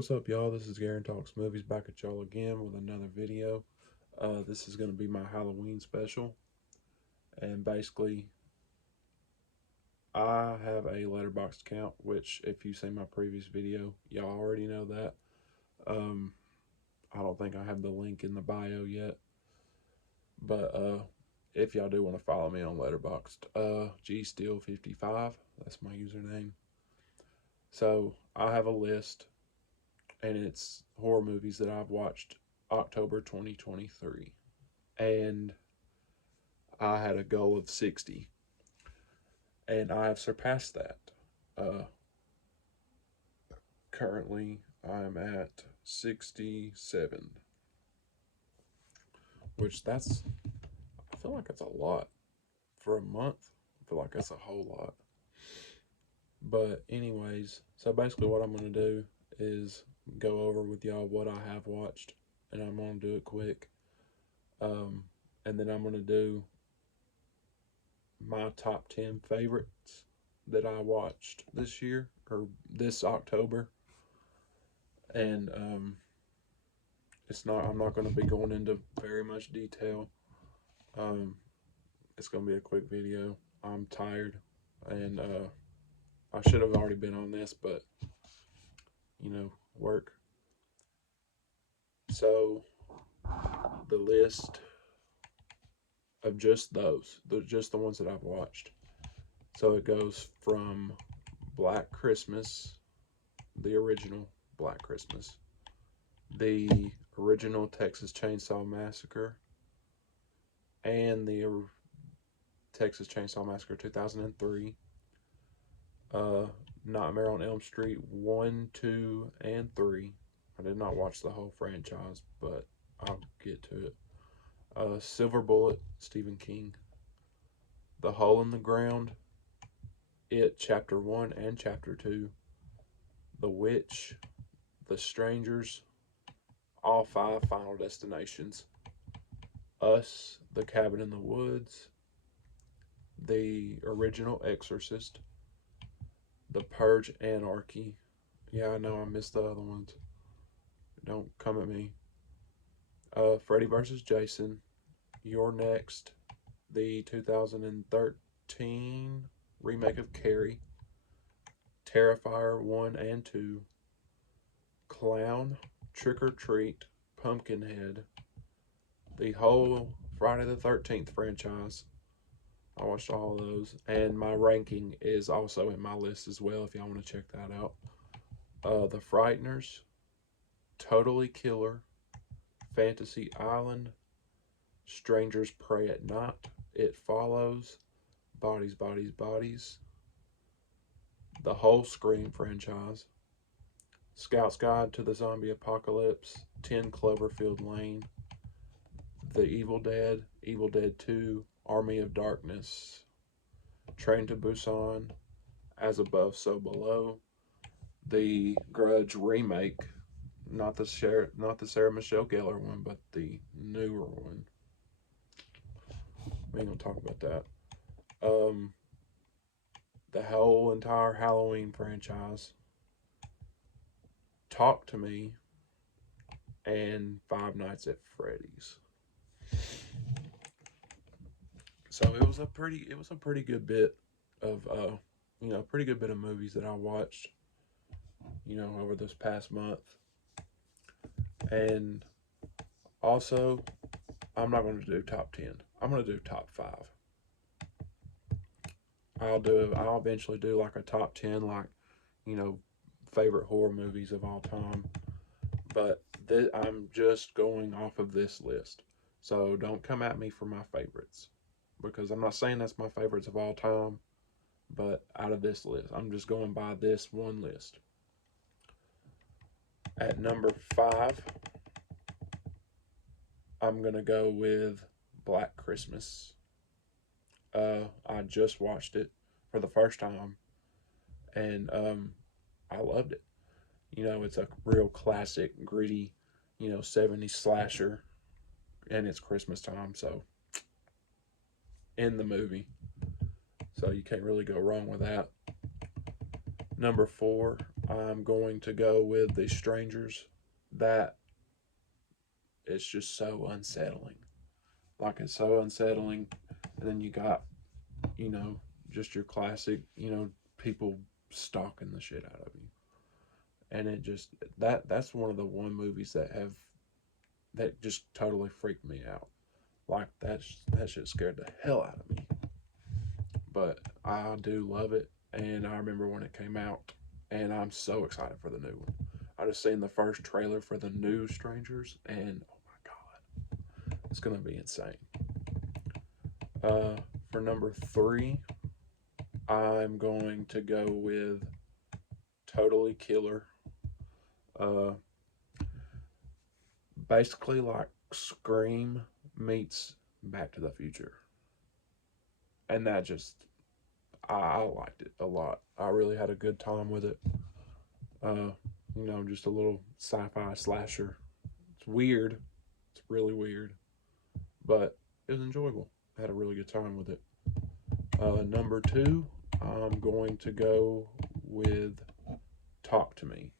What's up, y'all? This is Garen Talks Movies back at y'all again with another video. This is going to be my Halloween special. And basically, I have a Letterboxd account, which, if you see my previous video, y'all already know that. I don't think I have the link in the bio yet. But if y'all do want to follow me on Letterboxd, GSteel55, that's my username. So, I have a list, and it's horror movies that I've watched October 2023. And I had a goal of 60, and I have surpassed that. Uh, Currently, I'm at 67, which I feel like that's a lot for a month. I feel like that's a whole lot. But, anyways, so basically, what I'm going to do is go over with y'all what I have watched, and I'm going to do it quick. And then I'm going to do my top 10 favorites that I watched this year or this October. And I'm not going to be going into very much detail. It's going to be a quick video. I'm tired, and I should have already been on this, but work. So the list of just just the ones that I've watched. So it goes from Black Christmas, the original Black Christmas, the original Texas Chainsaw Massacre, and the Texas Chainsaw Massacre 2003, Nightmare on Elm Street 1, 2, and 3. I did not watch the whole franchise, but I'll get to it. Silver Bullet, Stephen King. The Hole in the Ground, It Chapter 1 and Chapter 2. The Witch, The Strangers, all 5 Final Destinations. Us, The Cabin in the Woods, the original Exorcist, The Purge Anarchy. Yeah, I know I missed the other ones. Don't come at me. Freddy vs. Jason, You're Next, the 2013 remake of Carrie, Terrifier 1 and 2, Clown, Trick or Treat, Pumpkinhead, the whole Friday the 13th franchise. I watched all of those, and my ranking is also in my list as well if y'all want to check that out. The Frighteners, Totally Killer, Fantasy Island, Strangers Pray at Night, It Follows, Bodies, Bodies, Bodies, the whole Scream franchise, Scout's Guide to the Zombie Apocalypse, 10 Cloverfield Lane, The Evil Dead 2, Army of Darkness, Train to Busan, As Above, So Below, the Grudge remake, not the Sarah Michelle Gellar one, but the newer one. We ain't gonna talk about that. The whole entire Halloween franchise, Talk to Me, and Five Nights at Freddy's. So it was a pretty good bit of pretty good bit of movies that I watched, over this past month. And also, I'm not going to do top 10. I'm going to do top 5. I'll eventually do like a top 10, like, favorite horror movies of all time. But I'm just going off of this list. So don't come at me for my favorites, because I'm not saying that's my favorites of all time, but out of this list, I'm just going by this one list. At number 5, I'm going to go with Black Christmas. I just watched it for the first time, and I loved it. It's a real classic, gritty, 70s slasher, and it's Christmas time, so in the movie. So you can't really go wrong with that. Number 4, I'm going to go with The Strangers. That is just so unsettling. Like, it's so unsettling. And then you got, you know, just your classic, people stalking the shit out of you. And it just that's one of the one movies that just totally freaked me out. Like, that shit scared the hell out of me. But I do love it, and I remember when it came out, and I'm so excited for the new one. I just seen the first trailer for the new Strangers, and oh my god, it's gonna be insane. For number three, I'm going to go with Totally Killer. Uh, Basically like Scream meets Back to the Future, and that just I liked it a lot. I really had a good time with it. Uh, just a little sci-fi slasher. It's weird. It's really weird, but it was enjoyable. I had a really good time with it. Number two, I'm going to go with Talk to Me.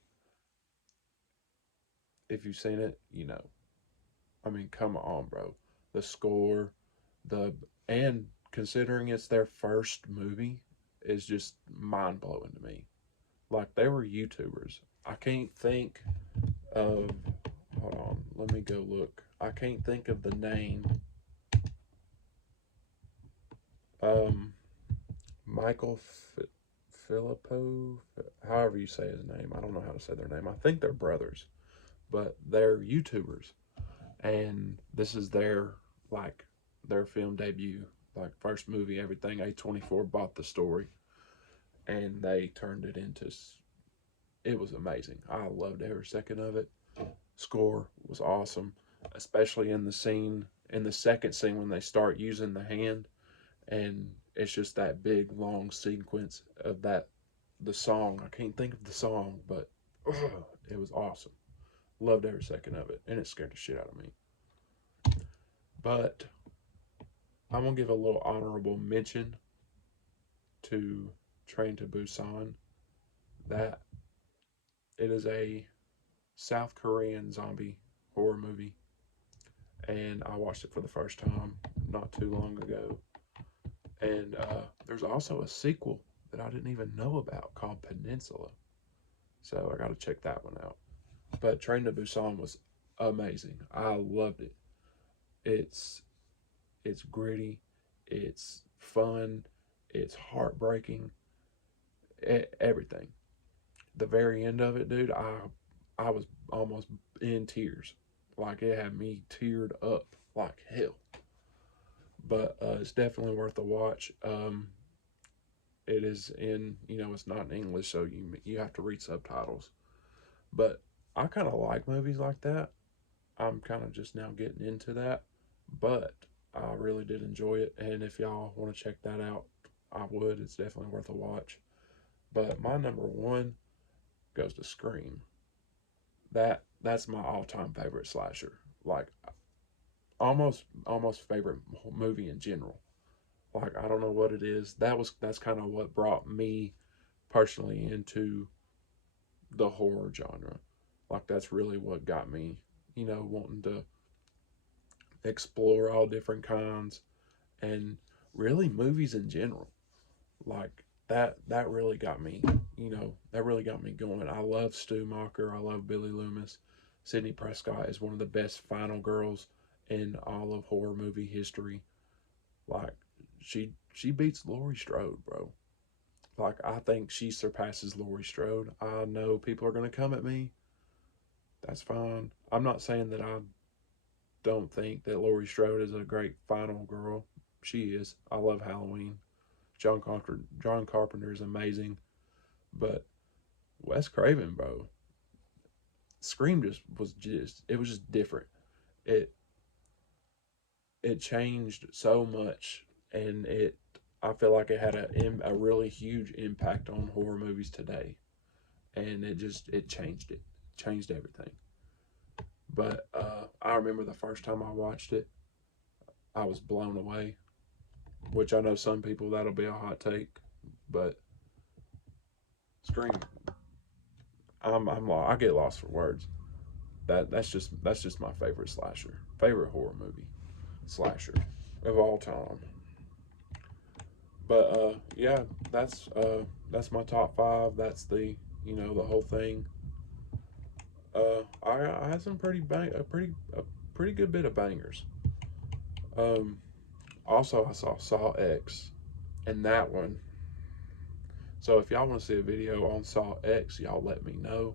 If you've seen it, you know. I mean, come on, bro. The score, the and considering it's their first movie, is just mind blowing to me. Like, they were YouTubers. I can't think of. Hold on, let me go look. I can't think of the name. Um, Michael Filippo, however you say his name. I don't know how to say their name. I think they're brothers, but they're YouTubers, and this is like their film debut, like first movie. Everything. A24 bought the story, and they turned it into. It was amazing. I loved every second of it. Score was awesome, especially in the second scene when they start using the hand, and it's just that big long sequence of the song. I can't think of the song, but it was awesome. Loved every second of it, and it scared the shit out of me. But I'm gonna give a little honorable mention to Train to Busan. That it is a South Korean zombie horror movie, and I watched it for the first time not too long ago. And there's also a sequel that I didn't even know about called Peninsula, so I got to check that one out. But Train to Busan was amazing. I loved it. It's it's gritty, it's fun, it's heartbreaking, everything. The very end of it, dude, I was almost in tears. Like, it had me teared up like hell. But it's definitely worth a watch. It is in, it's not in English, so you have to read subtitles. But I kind of like movies like that. I'm kind of just now getting into that, but I really did enjoy it. And if y'all want to check that out, I would. It's definitely worth a watch. But my number one goes to Scream. That's my all time favorite slasher. Like, almost favorite movie in general. Like, I don't know what it is. That's kind of what brought me personally into the horror genre. Like, that's really what got me, wanting to explore all different kinds, and really movies in general. Like, that really got me, that really got me going. I love Stu Macher. I love Billy Loomis. Sidney Prescott is one of the best final girls in all of horror movie history. Like, she beats Laurie Strode, bro. Like, I think she surpasses Laurie Strode. I know people are gonna come at me. That's fine. I'm not saying that I don't think that Laurie Strode is a great final girl. She is. I love Halloween. John Carpenter is amazing, but Wes Craven, bro, Scream it was just different. It it changed so much, and I feel like it had a really huge impact on horror movies today, and it changed everything. But I remember the first time I watched it, I was blown away. Which I know some people that'll be a hot take, but Scream, I get lost for words. That's just my favorite slasher, favorite horror movie slasher of all time. But yeah, that's my top five. That's the whole thing. I had some a pretty good bit of bangers. Um, Also, I saw X, and that one. So if y'all want to see a video on Saw X, y'all let me know,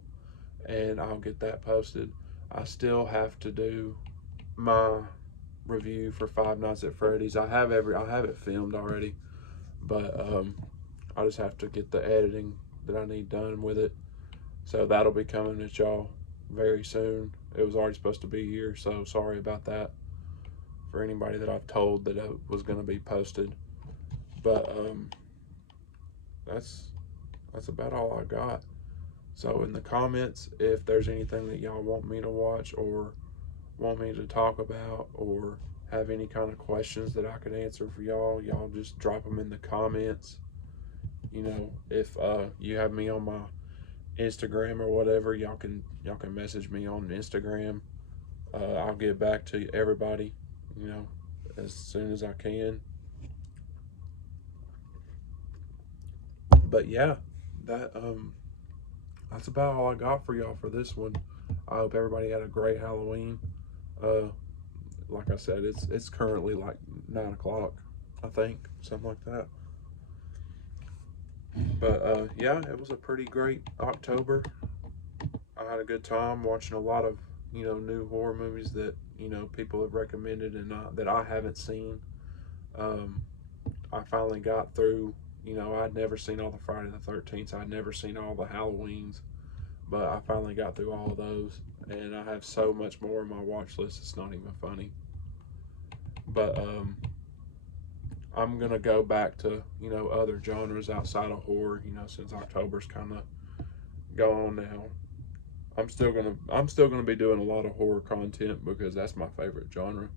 and I'll get that posted. I still have to do my review for Five Nights at Freddy's. I have it filmed already, but I just have to get the editing that I need done with it. So that'll be coming at y'all very soon. It was already supposed to be here, so sorry about that for anybody that I've told that it was going to be posted. But that's that's about all I got. So in the comments, if there's anything that y'all want me to watch or want me to talk about or have any kind of questions that I could answer for y'all just drop them in the comments. If you have me on my Instagram or whatever, y'all can message me on Instagram. I'll get back to everybody, you know, as soon as I can. But yeah, that that's about all I got for y'all for this one. I hope everybody had a great Halloween. Uh, like I said, it's currently like 9 o'clock, I think, something like that. But yeah, it was a pretty great October. I had a good time watching a lot of new horror movies that people have recommended and that I haven't seen. Um, I finally got through. I'd never seen all the Friday the 13th. I'd never seen all the Halloweens, but I finally got through all of those, and I have so much more on my watch list. It's not even funny. But I'm gonna go back to other genres outside of horror. Since October's kind of gone now, I'm still gonna be doing a lot of horror content because that's my favorite genre.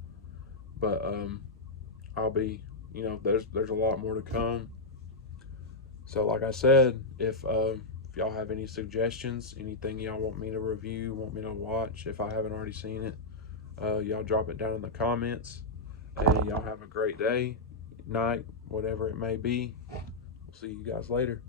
But I'll be there's a lot more to come. So like I said, if y'all have any suggestions, anything y'all want me to review, want me to watch, if I haven't already seen it, y'all drop it down in the comments. And y'all have a great day, night, whatever it may be. We'll see you guys later.